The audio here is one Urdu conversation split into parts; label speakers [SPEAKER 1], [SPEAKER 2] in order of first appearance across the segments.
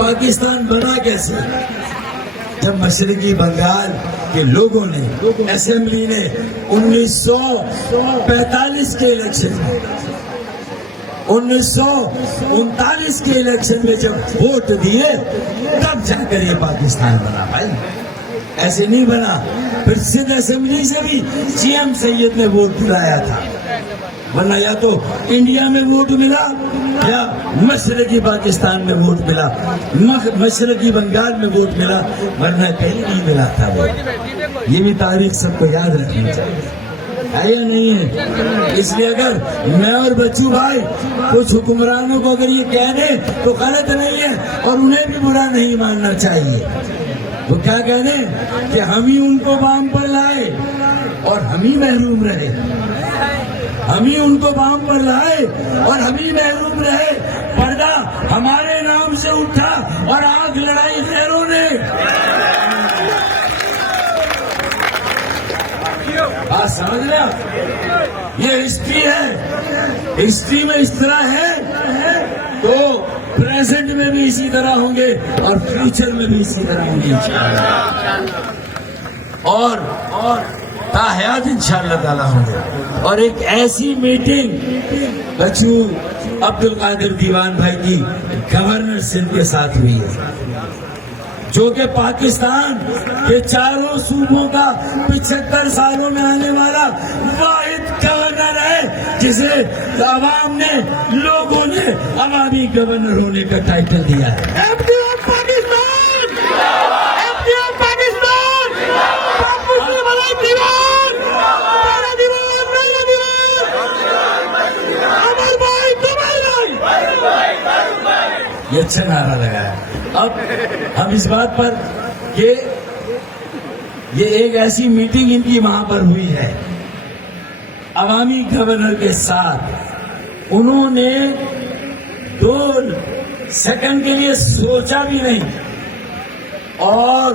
[SPEAKER 1] پاکستان بنا کیسے؟ جب مشرقی بنگال کے لوگوں نے، اسمبلی نے انیس سو پینتالیس کے الیکشن میں، انیس سو انتالیس کے الیکشن میں جب ووٹ دیے، تب جا کر یہ پاکستان بنا بھائی۔ ایسے نہیں بنا، پھر سندھ اسمبلی سے بھی سی ایم سید نے ووٹ دلایا تھا۔ ورنہ یا تو انڈیا میں ووٹ ملا یا مشرقی پاکستان میں ووٹ ملا؟ مشرقی بنگال میں ووٹ ملا؟ ورنہ کہیں نہیں ملا تھا ووٹ یہ بھی تاریخ سب کو یاد رکھنی چاہیے۔ ہے یا نہیں ہے؟ اس لیے اگر میں اور بچو بھائی کچھ حکمرانوں کو اگر یہ کہہ دیں تو غلط نہیں ہے اور انہیں بھی برا نہیں ماننا چاہیے۔ وہ کیا کہہ دیں کہ ہم ہی ان کو بام پر لائے اور ہم ہی محروم رہے؟ ہم ہی ان کو بام پر لائے اور ہم ہی محروم رہے۔ پردہ ہمارے نام سے اٹھا اور آگ لڑائی خیروں نے۔ بات سمجھ رہے یہ ہسٹری ہے۔ ہسٹری میں اس طرح ہے تو پریزنٹ میں بھی اسی طرح ہوں گے اور فیوچر میں بھی اسی طرح ہوں گے۔ اور اور تاحیات ان شاء تعالیٰ ہوں گے۔ اور ایک ایسی میٹنگ بچو عبد القادر دیوان بھائی کی گورنر سندھ کے ساتھ ہوئی ہے۔ جو کہ پاکستان کے چاروں صوبوں کا پچہتر سالوں میں آنے والا واحد گورنر ہے، جسے عوام نے، لوگوں نے عوامی گورنر ہونے کا ٹائٹل دیا ہے
[SPEAKER 2] پاکستان پاکستان مسلم علیہ دیوان میرا دیوان میرا دیوان امر بھائی تمہارے بھائی
[SPEAKER 1] یہ اچھا نعرہ لگا ہے اب ہم اس بات پر کہ یہ ایک ایسی میٹنگ ان کی وہاں پر ہوئی ہے۔ عوامی گورنر کے ساتھ انہوں نے دو سیکنڈ کے لیے سوچا بھی نہیں۔ اور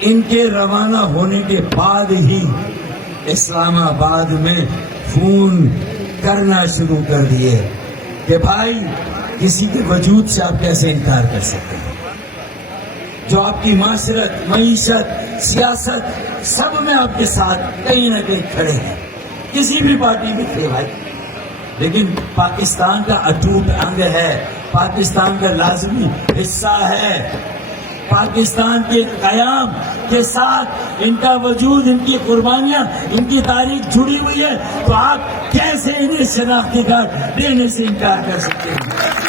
[SPEAKER 1] ان کے روانہ ہونے کے بعد ہی اسلام آباد میں فون کرنا شروع کر دیے کہ بھائی کسی کے وجود سے آپ کیسے انکار کر سکتے ہیں؟ جو آپ کی معاشرت، معیشت، سیاست، سب میں آپ کے ساتھ کہیں نہ کہیں کھڑے ہیں۔ کسی بھی پارٹی میں تھے بھائی۔ لیکن پاکستان کا اٹوٹ انگ ہے، پاکستان کا لازمی حصہ ہے۔ پاکستان کے قیام کے ساتھ ان کا وجود، ان کی قربانیاں، ان کی تاریخ جڑی ہوئی ہے۔ تو آپ کیسے انہیں شناختی کارڈ دینے سے انکار کر سکتے ہیں؟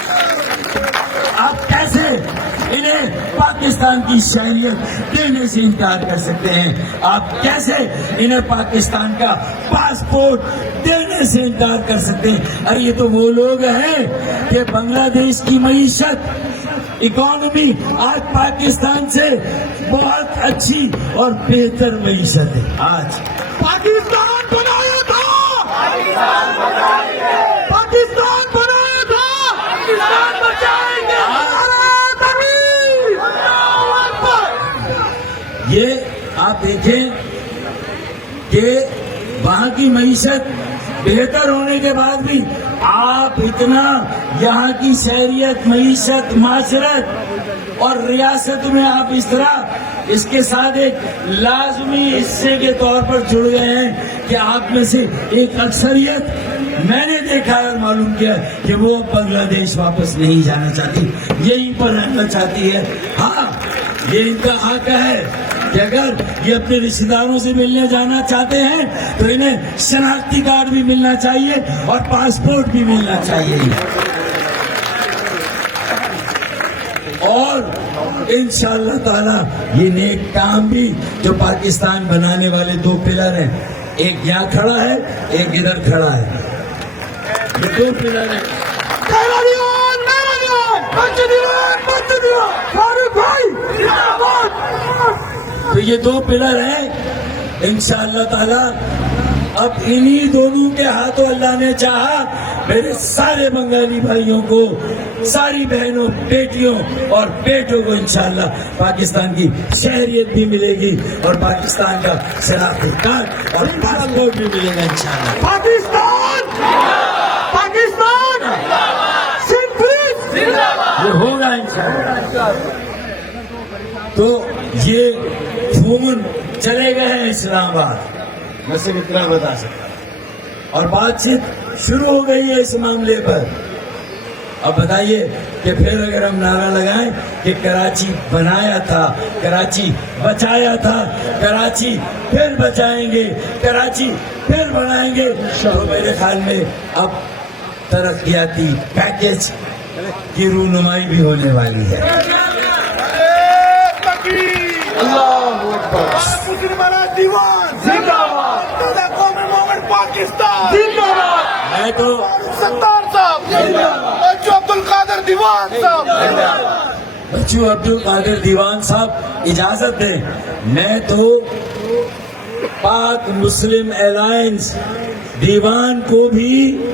[SPEAKER 1] انہیں پاکستان کی شہریت دینے سے انکار کر سکتے ہیں۔ آپ کیسے انہیں پاکستان کا پاسپورٹ دینے سے انکار کر سکتے ہیں؟ ارے، یہ تو وہ لوگ ہیں کہ بنگلہ دیش کی معیشت، اکانومی، آج پاکستان سے بہت اچھی اور بہتر معیشت ہے۔ آج۔
[SPEAKER 2] پاکستان بنایا تھا۔ پاکستان بنایا تھا پاکستان بچائیں گے نعرہ تکبیر! اللہ اکبر!
[SPEAKER 1] یہ آپ دیکھیں کہ وہاں کی معیشت بہتر ہونے کے بعد بھی آپ اتنا یہاں کی شہریت، معیشت، معاشرت اور ریاست میں آپ اس طرح اس کے ساتھ ایک لازمی حصے کے طور پر جڑ گئے ہیں کہ آپ میں سے ایک اکثریت میں نے دیکھا اور معلوم کیا کہ وہ بنگلہ دیش واپس نہیں جانا چاہتی، یہیں پر رہنا چاہتی ہے۔ ہاں یہ ان کا حق ہے۔ کہ اگر یہ اپنے رشتے داروں سے ملنے جانا چاہتے ہیں، تو انہیں شناختی کارڈ بھی ملنا چاہیے اور پاسپورٹ بھی ملنا چاہیے۔ اور انشاءاللہ تعالی یہ نیک کام بھی جو پاکستان بنانے والے دو پلر ہیں، ایک یہاں کھڑا ہے، ایک ادھر کھڑا ہے۔ یہ دو پلر ہیں۔
[SPEAKER 2] میرا دیوان میرا دیوان بچے دیوان بچے دیوان فاروق بھائی زندہ باد!
[SPEAKER 1] تو یہ دو پلر ہیں۔ انشاءاللہ تعالی اب انہی دونوں کے ہاتھوں اللہ نے چاہا میرے سارے بنگالی بھائیوں کو ساری بہنوں بیٹیوں اور بیٹوں کو انشاءاللہ پاکستان کی شہریت بھی ملے گی اور پاکستان کا شناختی کارڈ اور پاسپورٹ بھی ملے گا انشاءاللہ۔
[SPEAKER 2] پاکستان! پاکستان! مضمون چلے
[SPEAKER 1] گئے ہیں اسلام آباد۔ میں صرف اتنا بتا سکتا ہوں۔ اور بات چیت شروع ہو گئی ہے اس معاملے پر۔ اب بتائیے کہ پھر اگر ہم نعرہ لگائیں کہ کراچی بنایا تھا، کراچی بچایا تھا، کراچی پھر بچائیں گے، کراچی پھر بنائیں گے، تو میرے خیال میں اب ترقیاتی پیکج کی رونمائی بھی ہونے والی ہے۔ میں تو ستار
[SPEAKER 2] صاحب. بچو عبد القادر دیوان صاحب. عبد القادر
[SPEAKER 1] دیوان صاحب
[SPEAKER 2] اجازت دیں۔ میں تو پاک مسلم الائنس دیوان
[SPEAKER 1] کو بھی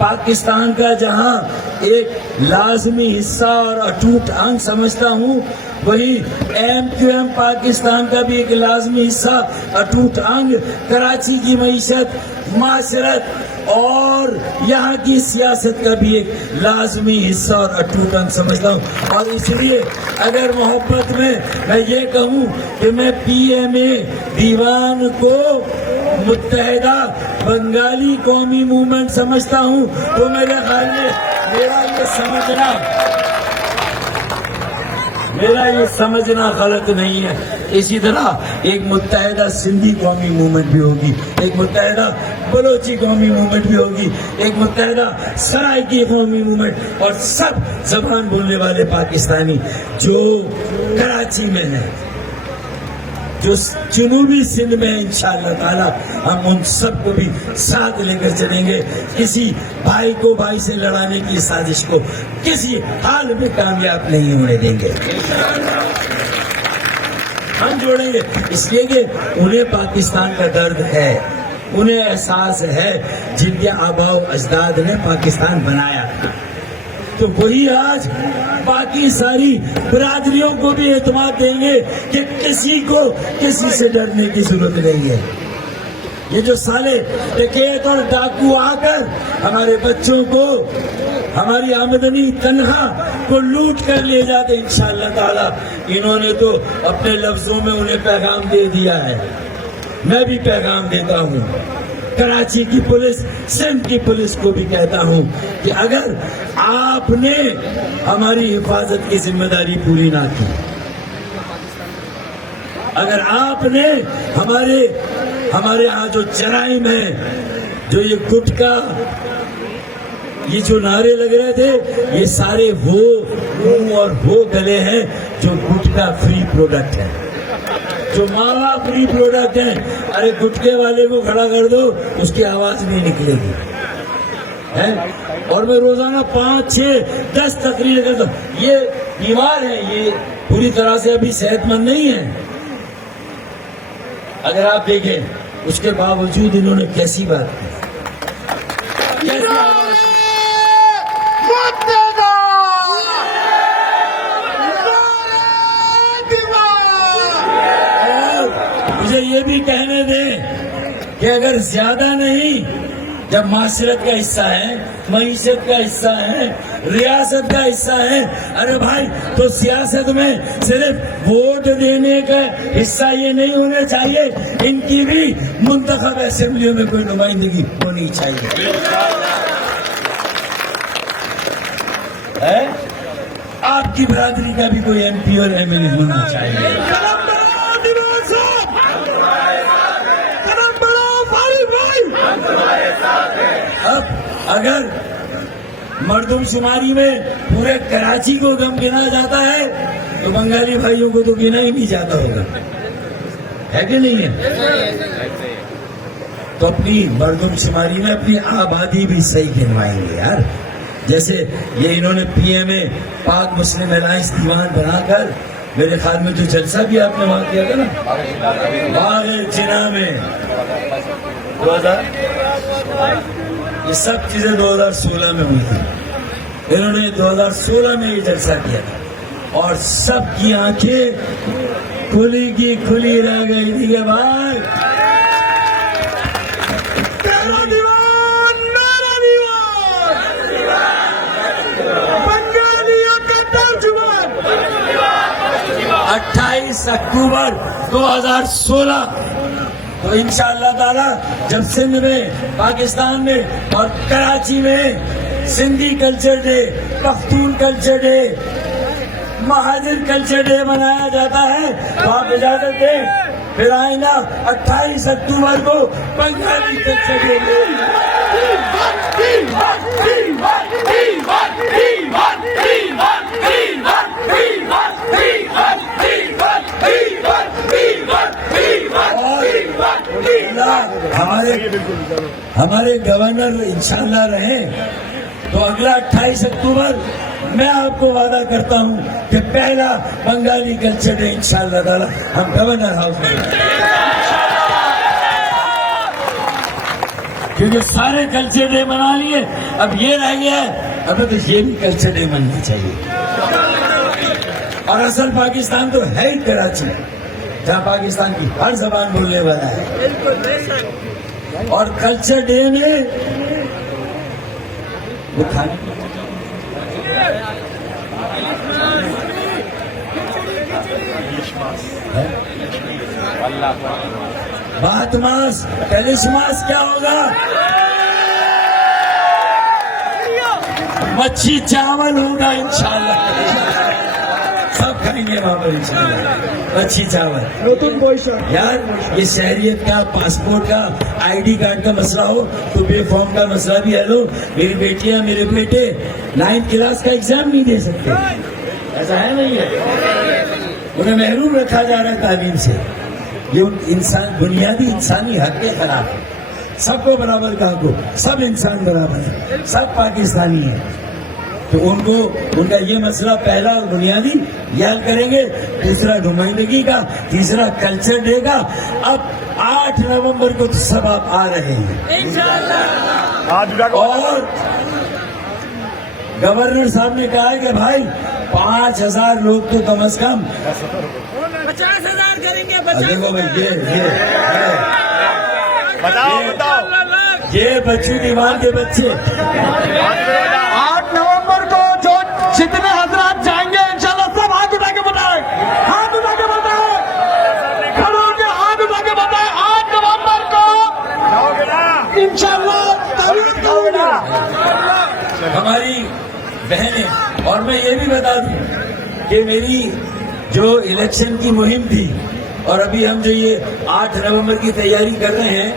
[SPEAKER 1] پاکستان کا جہاں ایک لازمی حصہ اور اٹوٹ انگ سمجھتا ہوں، وہی ایم کیو ایم پاکستان کا بھی ایک لازمی حصہ، اٹوٹ انگ کراچی کی معیشت، معاشرت، اور یہاں کی سیاست کا بھی ایک لازمی حصہ اور اٹوٹ انگ سمجھتا ہوں۔ اور اس لیے اگر محبت میں میں یہ کہوں کہ میں پی ایم اے دیوان کو متحدہ بنگالی قومی موومنٹ سمجھتا ہوں تو میرے خیال میں میرا یہ سمجھنا میرا یہ سمجھنا غلط نہیں ہے۔ اسی طرح ایک متحدہ سندھی قومی موومنٹ بھی ہوگی، ایک متحدہ بلوچی قومی موومنٹ بھی ہوگی، ایک متحدہ سرائکی قومی موومنٹ اور سب زبان بولنے والے پاکستانی جو کراچی میں ہیں۔ جو جنوبی سندھ میں انشاءاللہ تعالی ہم ان سب کو بھی ساتھ لے کر چلیں گے۔ کسی بھائی کو بھائی سے لڑانے کی سازش کو کسی حال میں کامیاب نہیں ہونے دیں گے۔ ہم جوڑیں گے۔ اس لیے کہ انہیں پاکستان کا درد ہے، انہیں احساس ہے، جن کے آباؤ اجداد نے پاکستان بنایا۔ تھا تو وہی آج باقی ساری برادریوں کو بھی اعتماد دیں گے کہ کسی کو کسی سے ڈرنے کی ضرورت نہیں ہے۔ یہ جو سالے ڈکیت اور ڈاکو آ کر ہمارے بچوں کو، ہماری آمدنی تنہا کو لوٹ کر لے جاتے ہیں، انشاءاللہ تعالی۔ انہوں نے تو اپنے لفظوں میں انہیں پیغام دے دیا ہے۔ میں بھی پیغام دیتا ہوں۔ کراچی کی پولیس، سندھ کی پولیس کو بھی کہتا ہوں کہ اگر آپ نے ہماری حفاظت کی ذمہ داری پوری نہ کی، اگر آپ نے ہمارے ہمارے ہاں جو جرائم ہیں، جو یہ گٹکا، یہ جو نعرے لگ رہے تھے، یہ سارے وہ منہ اور وہ گلے ہیں جو گٹکا فری پروڈکٹ ہے جو مالا پری پروڈکٹ ہیں، ارے گٹکے والے کو کھڑا کر دو، اس کی آواز نہیں نکلے گی۔ اور میں روزانہ پانچ، چھ، دس تقریر کرتا ہوں۔ یہ بیمار ہے یہ پوری طرح سے ابھی صحت مند نہیں ہے اگر آپ دیکھیں، اس کے باوجود انہوں نے
[SPEAKER 2] کیسی بات
[SPEAKER 1] کی؟ یہ بھی کہنے دیں کہ اگر زیادہ نہیں، جب معاشرت کا حصہ ہے، معیشت کا حصہ ہے، ریاست کا حصہ ہے، ارے بھائی، تو سیاست میں صرف ووٹ دینے کا حصہ یہ نہیں ہونا چاہیے۔ ان کی بھی منتخب اسمبلیوں میں کوئی نمائندگی ہونی چاہیے۔ آپ کی برادری کا بھی کوئی ایم پی اور ایم ایل
[SPEAKER 2] اے ہونا چاہیے۔ اگر مردم شماری میں پورے
[SPEAKER 1] کراچی کو کم گنا جاتا ہے، تو بنگالی بھائیوں کو تو گنا ہی نہیں جاتا ہوگا۔ ہے کہ نہیں ہے؟ تو اپنی مردم شماری میں اپنی آبادی بھی صحیح گنوائیں گے یار۔ جیسے یہ انہوں نے پی ایم اے پاک مسلم الائنس دیوان بنا کر میرے خیال میں جو جلسہ بھی آپ نے وہاں کیا تھا نا۔ باغ چنا میں۔ دو ہزار؟ یہ سب چیزیں دو ہزار سولہ میں ہوئی تھی انہوں نے دو ہزار سولہ میں یہ جلسہ کیا تھا۔ اور سب کی آنکھیں
[SPEAKER 2] کھلی کی کھلی رہ گئی
[SPEAKER 1] تھی کہ بھائی۔ اٹھائیس اکتوبر دو ہزار سولہ تو انشاءاللہ تعالی جب سندھ میں پاکستان میں اور کراچی میں Sindhi culture day Pakhtun culture day Mohajir culture day منایا جاتا ہے تو آپ اجازت دیں پھر آئندہ اٹھائیس اکتوبر کو بنگالی کلچر ڈے ہمارے ہمارے گورنر انشاءاللہ رہے تو اگلا اٹھائیس اکتوبر میں آپ کو وعدہ کرتا ہوں کہ پہلا بنگالی کلچر ڈے انشاءاللہ تعالی ہم گورنر ہاؤس میں کیونکہ سارے کلچر ڈے منا لیے، اب یہ رہ گیا ہے۔ اب تو یہ بھی کلچر ڈے مننا چاہیے۔ اور اصل پاکستان تو ہے ہی کراچی۔ جہاں پاکستان کی ہر زبان بولنے والا ہے۔ اور کلچر ڈے میں وہ کھانے؟ بات ماس ٹیلس ماس کیا ہوگا؟ مچھی چاول ہوگا انشاءاللہ۔ اچھی چاول۔ یار یہ شہریت کا پاسپورٹ کا آئی ڈی کارڈ کا مسئلہ ہو تو بے فارم کا مسئلہ بھی ہلو میری بیٹیاں میرے بیٹے نائنتھ کلاس کا ایگزام نہیں دے سکتے۔ ایسا ہے نہیں ہے۔ انہیں محروم رکھا جا رہا ہے تعلیم سے۔ یہ انسان بنیادی انسانی حق کے خلاف ہے۔ سب کو برابر کہا کو سب انسان برابر ہے۔ سب پاکستانی ہیں۔ تو ان کو ان کا یہ مسئلہ پہلا اور بنیادی حل کریں گے دوسرا نمائندگی کا تیسرا کلچر ڈے کا۔ اب آٹھ نومبر کو تو سب آپ آ رہے ہیں۔ اور گورنر صاحب نے کہا ہے کہ بھائی پانچ ہزار لوگ تو کم از کم
[SPEAKER 3] پچاس ہزار کریں گے
[SPEAKER 1] دیکھو بھائی یہ بچی دیوان کے بچے۔
[SPEAKER 2] جتنے حضرات جائیں گے، انشاءاللہ سب ہاتھ اٹھا کے بتائیں۔ ہاتھ اٹھا کے بتائیں۔ کھڑے کے ہاتھ اٹھا کے بتائیں۔ آٹھ نومبر کو انشاءاللہ تعلیم کروں گا
[SPEAKER 1] ہماری بہنیں، اور میں یہ بھی بتا دوں کہ میری جو الیکشن کی مہم تھی، اور ابھی ہم جو یہ آٹھ نومبر کی تیاری کر رہے ہیں،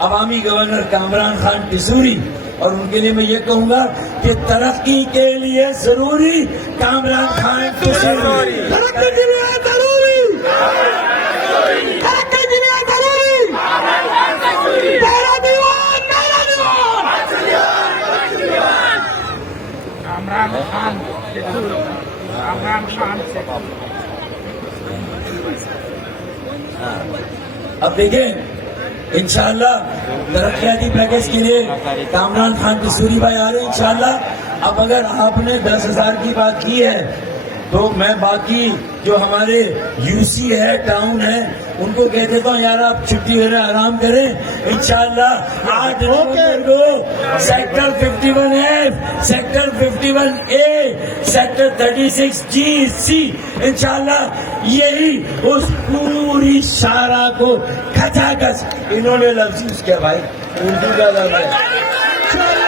[SPEAKER 1] عوامی گورنر کامران خان ٹسوری اور ان کے لیے میں یہ کہوں گا کہ ترقی کے لیے ضروری کامران خان ٹسوری
[SPEAKER 2] ترقی کے لیے ضروری۔ ترقی کے لیے ضروری۔
[SPEAKER 3] عمران خان عمران خان سے۔
[SPEAKER 1] اب دیکھیں۔ انشاءاللہ، ترقیاتی پیکج کے لیے کامران خان کسوری بھائی آ رہے ہیں، انشاءاللہ۔ اب اگر آپ نے دس ہزار کی بات کی ہے، تو میں باقی جو ہمارے یو سی ہے ٹاؤن ہے ان کو کہہ دیتا ہوں یار آپ چھٹی وغیرہ آرام کریں. انشاءاللہ آٹھ نومبر کو sector fifty one F sector fifty one A sector thirty six G C انشاءاللہ یہی اس پوری شارہ کو کھچا کچ انہوں نے لفظ یوز کیا بھائی اردو کا لفظ ہے۔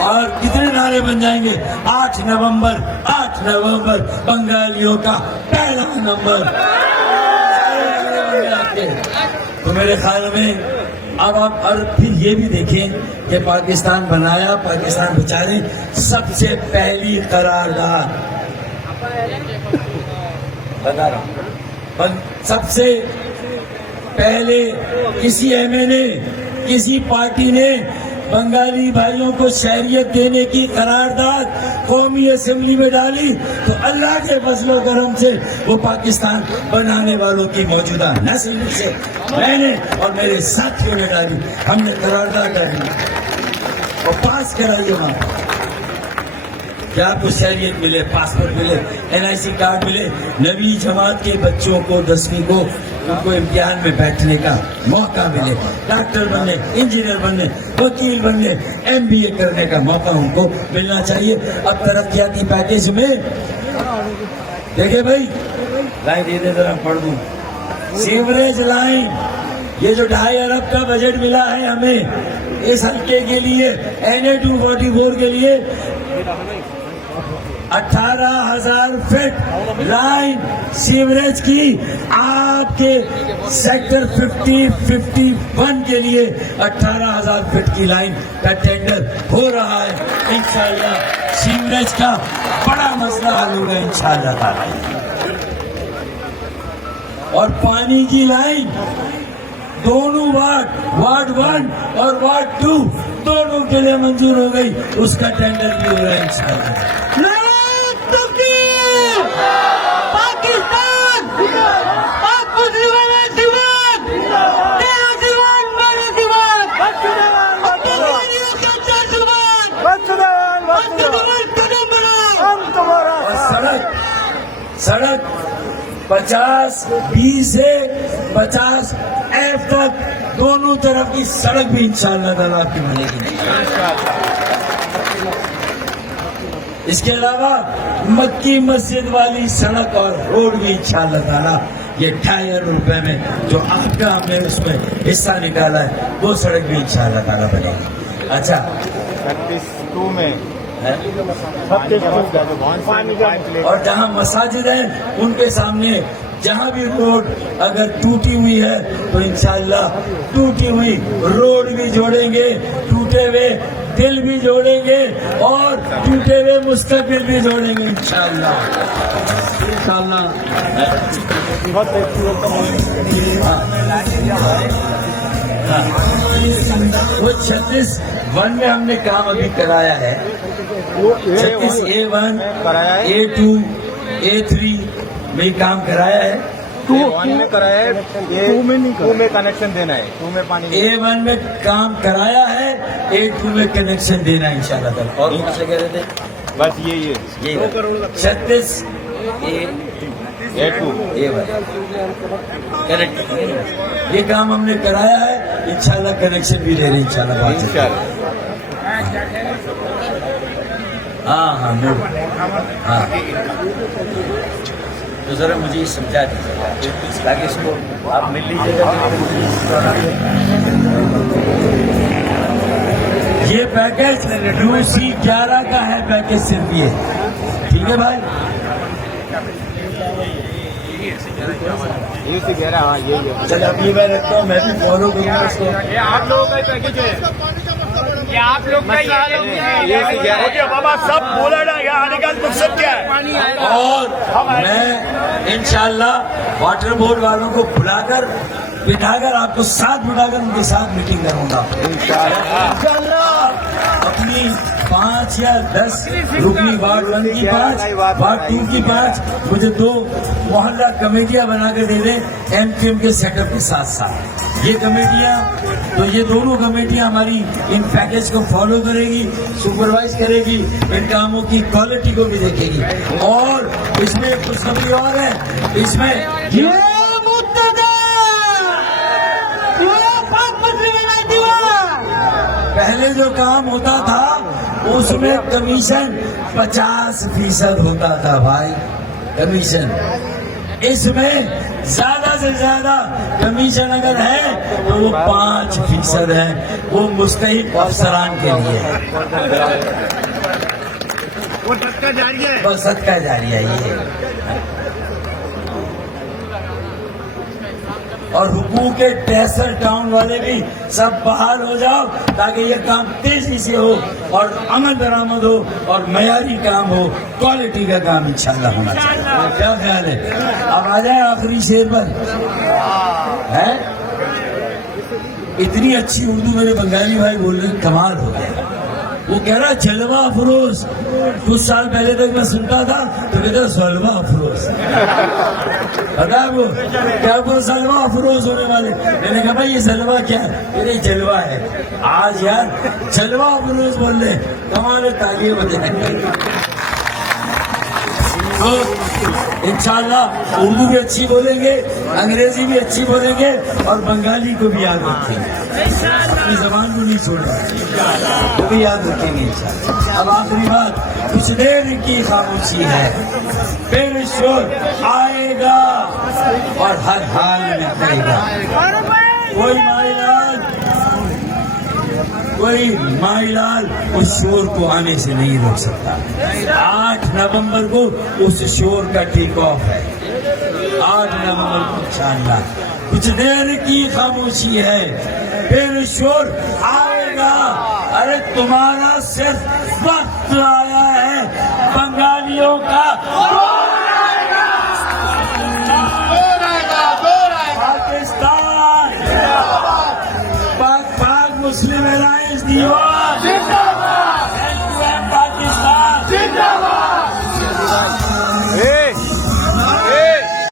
[SPEAKER 1] اور کتنے نعرے بن جائیں گے؟ آٹھ نومبر آٹھ نومبر، بنگالیوں کا پہلا نمبر۔ تو میرے خیال میں، اب آپ اور پھر یہ بھی دیکھیں کہ پاکستان بنایا، پاکستان بچارے، سب سے پہلی قرارداد۔ بتا رہا ہوں۔ سب سے پہلے کسی ایم نے، کسی پارٹی نے بنگالی بھائیوں کو شہریت دینے کی قرارداد قومی اسمبلی میں ڈالی تو اللہ کے فضل و کرم سے وہ پاکستان بنانے والوں کی موجودہ نسل سے میں نے اور میرے ساتھیوں نے ڈالی ہم نے قرارداد ڈالی اور پاس کرائی وہاں کہ آپ کو سیلیت ملے، پاسپورٹ ملے این آئی سی کارڈ ملے۔ نبی جماعت کے بچوں کو، دسویں کو، ان کو امتحان میں بیٹھنے کا موقع ملے۔ ڈاکٹر بننے، انجینئر بننے، وکیل بننے، ایم بی اے کرنے کا موقع ان کو ملنا چاہیے۔ اب ترقیاتی پیکیج میں دیکھیں بھائی۔ لائن دے دے ذرا پڑھ دوں۔ سیوریج لائن یہ جو ڈھائی ارب کا بجٹ ملا ہے ہمیں اس حلقے کے لیے N A two forty four کے لیے۔ اٹھارہ ہزار فٹ لائن سیوریج کی آپ کے سیکٹر ففٹی ففٹی ون کے لیے اٹھارہ ہزار فٹ کی
[SPEAKER 3] لائن کا ٹینڈر ہو رہا ہے۔ انشاءاللہ سیوریج کا بڑا مسئلہ حل
[SPEAKER 4] ہے
[SPEAKER 3] انشاءاللہ اور پانی
[SPEAKER 4] کی لائن،
[SPEAKER 1] دونوں وارڈ وارڈ ون اور وارڈ ٹو، دونوں کے لیے منظور ہو گئی۔ اس کا ٹینڈر بھی ہو رہا ہے انشاءاللہ۔ پچاس بی سے پچاس ایف تک دونوں طرف کی سڑک بھی انشاءاللہ تعالیٰ آپ کی بنے گی۔ اس کے علاوہ مکی مسجد والی سڑک اور روڈ بھی
[SPEAKER 4] انشاءاللہ تعالیٰ، یہ
[SPEAKER 1] ڈھائی
[SPEAKER 4] روپے میں جو آپ
[SPEAKER 1] کا ہم نے اس میں حصہ نکالا ہے، وہ سڑک بھی انشاءاللہ تعالیٰ بنے گی۔ اچھا۔ میں اور جہاں مساجد ہیں، ان کے سامنے جہاں بھی روڈ اگر ٹوٹی ہوئی ہے، تو انشاءاللہ ٹوٹی ہوئی روڈ بھی جوڑیں گے، ٹوٹے ہوئے دل بھی جوڑیں گے
[SPEAKER 4] اور ٹوٹے
[SPEAKER 1] ہوئے مستقبل بھی جوڑیں گے انشاءاللہ۔ انشاءاللہ۔ ہاں۔
[SPEAKER 4] وہ چھتیس ون میں ہم نے کام ابھی کرایا ہے۔ چھتیس A one A two A three
[SPEAKER 1] میں کام کرایا ہے۔ میں کرایا ہے میں نہیں میں کنیکشن دینا ہے۔ میں پانی اے ون میں کام کرایا
[SPEAKER 4] ہے اے ٹو
[SPEAKER 1] میں کنیکشن دینا
[SPEAKER 4] ہے انشاءاللہ
[SPEAKER 1] شاء اللہ اور جی۔ سے کہہ رہے تھے؟ بس یہ یہ۔ جی۔ چھتیس A A two. A
[SPEAKER 4] one.
[SPEAKER 1] Connect یہ کام ہم نے کرایا ہے انشاءاللہ کنیکشن بھی دے رہے ہیں انشاءاللہ۔ بات ہاں،, ہاں ہاں ہاں تو ذرا مجھے یہ سمجھا دیجیے تاکہ اس کو
[SPEAKER 4] آپ مل لیجیے۔ یہ پیکج ڈو سی
[SPEAKER 1] گیارہ کا ہے پیکج صرف یہ۔ ٹھیک ہے بھائی؟ چلے اب
[SPEAKER 4] یہ میں رکھتا ہوں، میں بھی فالو
[SPEAKER 3] کروں گا آپ لوگوں کا
[SPEAKER 4] پیکج ہے۔ آپ لوگ بابا سب بولا یہاں کیا ہے؟ اور میں انشاءاللہ واٹر
[SPEAKER 3] بورڈ والوں
[SPEAKER 1] کو بلا کر بٹھا کر آپ کو ساتھ بٹھا کر ان کے ساتھ میٹنگ کروں گا۔ کی پانچ یا دس رکنی وارڈ ون کی پانچ وارڈ ٹو کی پانچ۔ مجھے دو محلہ کمیٹیاں بنا کے دے دیں ایم کیو ایم کے سیٹ اپ کے ساتھ ساتھ۔ یہ کمیٹیاں، تو یہ دونوں کمیٹیاں ہماری ان پیکج کو فالو کرے گی سپروائز کرے گی، ان کاموں کی کوالٹی کو بھی دیکھے گی۔
[SPEAKER 3] اور اس میں خوشخبری اور ہے۔
[SPEAKER 1] اس میں پہلے جو کام ہوتا تھا اس میں کمیشن پچاس فیصد ہوتا تھا بھائی کمیشن۔ اس میں زیادہ سے زیادہ کمیشن اگر ہے تو وہ پانچ فیصد ہے وہ مستحق
[SPEAKER 4] افسران کے لیے۔ ہے۔
[SPEAKER 1] وہ صدقہ جاری ہے۔ یہ اور رکو کے ٹیسر ٹاؤن والے بھی سب بحال ہو جاؤ تاکہ یہ کام تیزی سے ہو اور عمل درآمد ہو اور معیاری کام ہو۔ کوالٹی کا کام انشاءاللہ ہونا چاہیے۔ کیا خیال ہے؟ اب آ جائے آخری شیر پر۔ ہے اتنی اچھی اردو میرے بنگالی بھائی بول رہے کمال ہو گیا۔ وہ کہہ رہا جلوہ افروز. کچھ سال پہلے تک میں سنتا تھا، تو کہتا سلوا افروز. پتا ہے وہ؟ کیا وہ سلوا افروز ہونے والے؟ میں نے کہا، بھائی یہ سلوا کیا ہے؟ یہ جلوہ ہے. آج یار، جلوہ افروز بول رہے کمال تعلیم بتائیں تو انشاءاللہ اردو بھی اچھی بولیں گے انگریزی بھی اچھی بولیں گے اور بنگالی کو بھی یاد رکھیں گے۔ اپنی زبان کو نہیں چھوڑیں وہ بھی یاد رکھیں گے انشاءاللہ۔ اب آخری بات کچھ دیر کی خاموشی ہے۔ پھر شور آئے گا اور ہر حال میں آئے گا۔ کوئی مائی لال کوئی مائی لال اس شور کو آنے سے نہیں روک سکتا۔ آٹھ نومبر کو اس شور کا ٹیک آف ہے۔ آٹھ نومبر کو انشاءاللہ۔ کچھ دیر کی خاموشی ہے۔ پھر شور آئے گا۔ ارے تمہارا صرف وقت آیا ہے۔ بنگالیوں کا پاکستان پاک پاک مسلم الائنس دیوار